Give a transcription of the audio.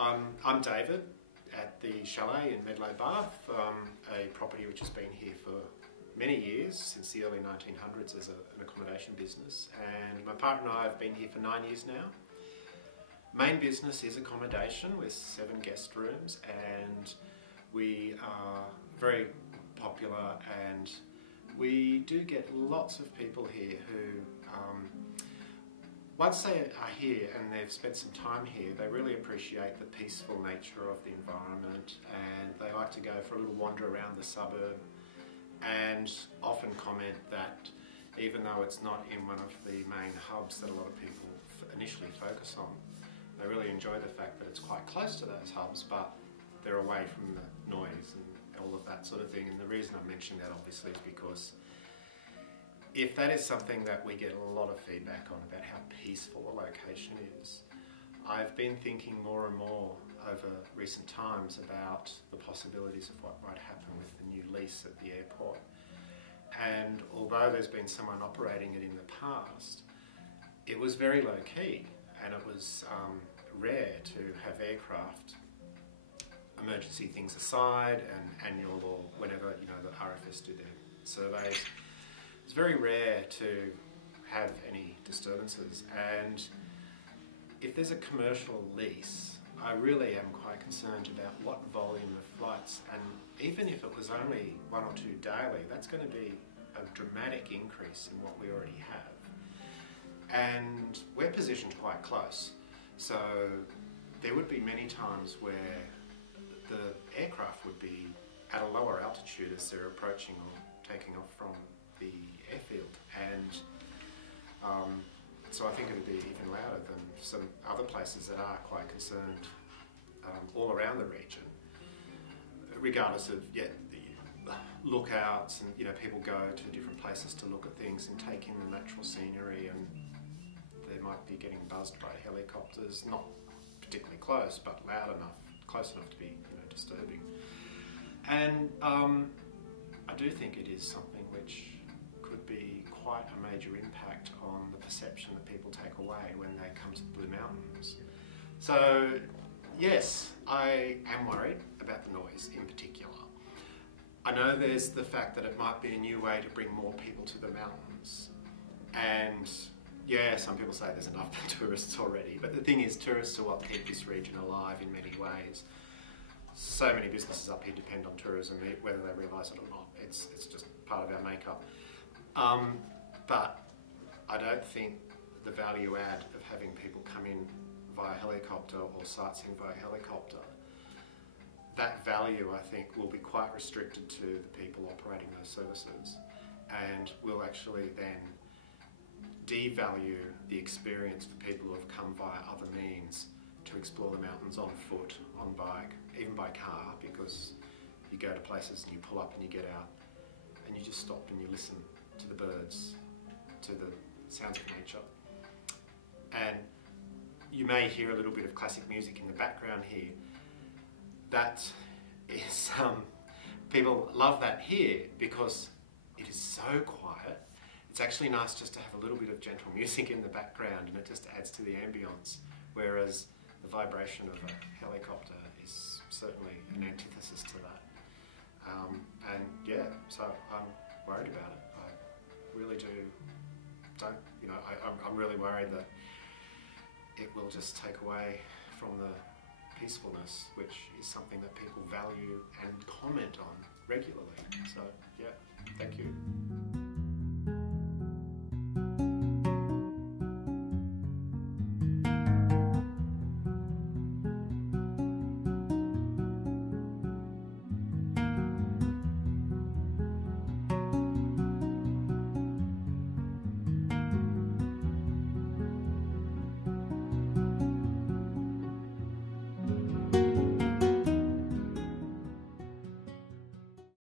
I'm David at the Chalet in Medlow Bath, a property which has been here for many years, since the early 1900s as an accommodation business, and my partner and I have been here for 9 years now. Main business is accommodation with 7 guest rooms, and we are very popular, and we do get lots of people here who once they are here and they've spent some time here, they really appreciate the peaceful nature of the environment, and they like to go for a little wander around the suburb, and often comment that even though it's not in one of the main hubs that a lot of people initially focus on, they really enjoy the fact that it's quite close to those hubs, but they're away from the noise and all of that sort of thing. And the reason I mention that obviously is because if that is something that we get a lot of feedback on, about how peaceful a location is, I've been thinking more and more over recent times about the possibilities of what might happen with the new lease at the airport. And although there's been someone operating it in the past, it was very low key, and it was rare to have aircraft, emergency things aside, and annual or whenever the RFS do their surveys. It's very rare to have any disturbances, and if there's a commercial lease, I really am quite concerned about what volume of flights, and even if it was only 1 or 2 daily, that's going to be a dramatic increase in what we already have. And we're positioned quite close, so there would be many times where the aircraft would be at a lower altitude as they're approaching or taking off from the airfield, and so I think it would be even louder than some other places that are quite concerned all around the region, regardless of the lookouts, and people go to different places to look at things and take in the natural scenery, and they might be getting buzzed by helicopters, not particularly close, but loud enough, close enough to be disturbing. And I do think it is something which could be quite a major impact on the perception that people take away when they come to the Blue Mountains. So yes, I am worried about the noise in particular. I know there's the fact that it might be a new way to bring more people to the mountains, and yeah, some people say there's enough tourists already, but the thing is, tourists are what keep this region alive in many ways. So many businesses up here depend on tourism, whether they realise it or not. It's just part of our makeup. But I don't think the value add of having people come in via helicopter or sightseeing via helicopter, that value I think will be quite restricted to the people operating those services, and will actually then devalue the experience for people who have come via other means to explore the mountains on foot, on bike, even by car, because you go to places and you pull up and you get out and you just stop and you listen to the birds, to the sounds of nature. And you may hear a little bit of classic music in the background here. That is, people love that here because it is so quiet. It's actually nice just to have a little bit of gentle music in the background, and it just adds to the ambience, whereas the vibration of a helicopter is certainly an antithesis to that. And yeah, so I'm worried about it. I really I'm really worried that it will just take away from the peacefulness, which is something that people value and comment on regularly. So yeah, thank you.